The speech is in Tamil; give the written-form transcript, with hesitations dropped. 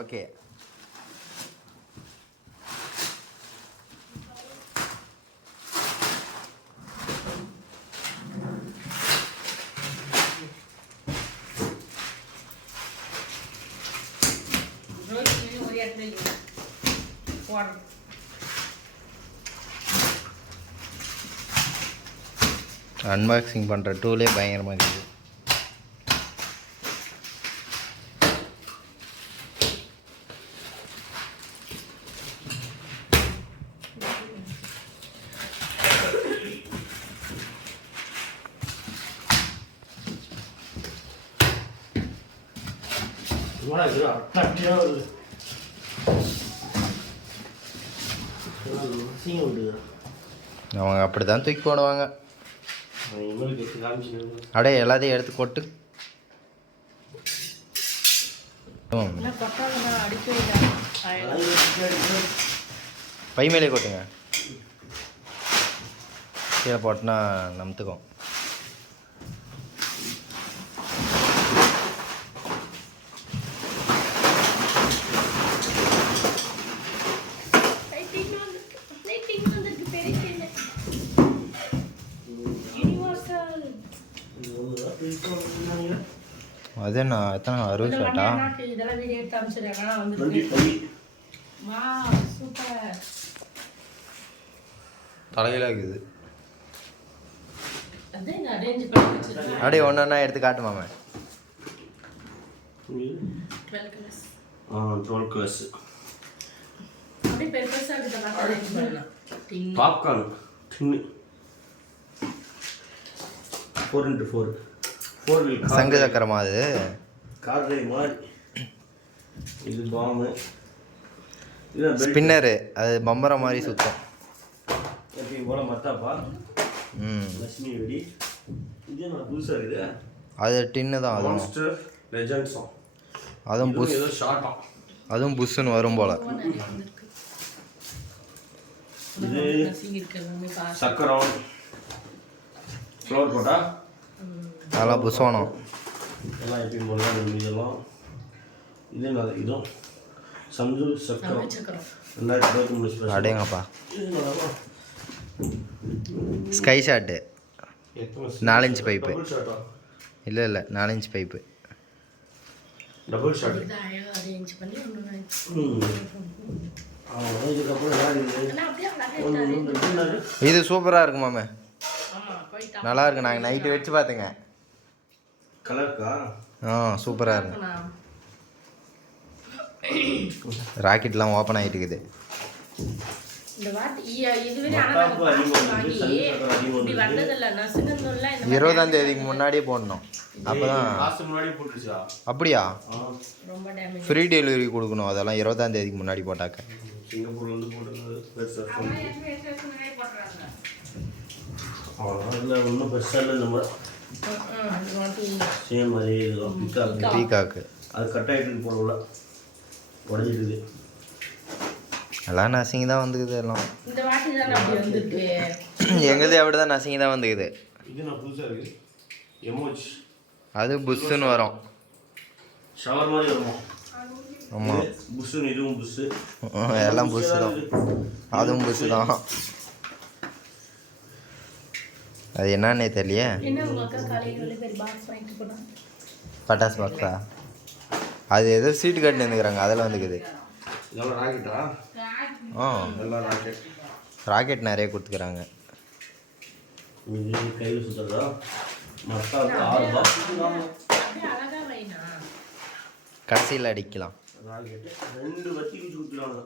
ஓகே. அன்பாக்சிங் பண்ணுற டூலே பயங்கரமாக இருக்குது. அவங்க அப்படி தான் தூக்கி போடுவாங்க. அப்படியே எல்லாத்தையும் எடுத்து கொட்டு. பை மேலே கொட்டுங்க. கீழே போட்டோன்னா நமுத்துக்கும். அது என்ன எத்தனை 60 ஷர்ட்டா? தலையில இருக்குது. அப்படியே ஒன்று ஒன்றா எடுத்து காட்டுமாமே. 12 கலர்ஸ் பாப்கார்ன் 4x4 சங்கு சக்கரமா? அது கார் டிரைவ் மாதிரி. இது பாம்பு, ஸ்பின்னரு. அது பம்பரை மாதிரி சுத்தம். எப்பயும் போல மத்தாப்பா. லட்சுமி வெடி. இது நான் புதுசாக இருக்குது. அது டின்னு தான். அதுவும் மான்ஸ்டர் லெஜண்ட்ஸும் அதுவும் புஷ். ஏதோ ஷார்ட்டாக அதுவும் புஷ்ஷுன்னு வரும் போல். இது சக்கரம் ஃப்ளவர் போட்டா அதெல்லாம் புஷ்வானம் எல்லாம் எப்பயும் போல இதெல்லாம். இது நல்ல இதுவும் சம்ஜு சக்கரம் 2023 அடேங்கப்பா. Sky shot 4 inch pipe. இல்லை 4 இன்ச் பைப்பு. Double shot. இது சூப்பராக இருக்குமாமே. நல்லா இருக்கு. நாங்கள் நைட்டு வச்சு பார்த்துங்க. கலர்க்கா? சூப்பராக இருக்கு. ராக்கெட்லாம் ஓப்பன் ஆகிட்டு இருக்குது. 20ஆம் தேதிக்கு முன்னாடியே போடணும். அப்போதான். அப்படியா? ஃப்ரீ டெலிவரி கொடுக்கணும். அதெல்லாம் 20ஆம் தேதிக்கு முன்னாடி போட்டாக்க. ஒன்றும் பெருசாக இல்லை. நம்ம சேம் அதே பீகாக்கு அது கட்டாயிட்டு போடல, உடஞ்சிட்டுது. எல்லாம் நசிங்கி தான் வந்துக்குது. எல்லாம் எங்களுது அப்படி தான் நசிங்கி தான் வந்துக்குது. இது நான் புதுசாக இருக்குது. எமோஜ் அது புஷ்ஷுன்னு வரும். ஷவர் மாதிரி வருமா? ஆமாம், புஷ்ஷுன்னு. இதுவும் புஷ்ஷு. எல்லாம் புஷ்ஷு தான். அதுவும் புஷ்ஷு தான். அது என்னன்னே தெரியலையே. பட்டாசு பாக்ஸா? அது ஏதோ சீட்டு கட்டின்னு இருந்துக்கிறாங்க, அதில் வந்துக்குது. ராக்கெட் நிறைய கொடுத்துக்கிறாங்க. கையில் சுற்றுறதா கடைசியில் அடிக்கலாம். ராக்கெட்டு 2 வத்தி கொடுத்துருவாங்க.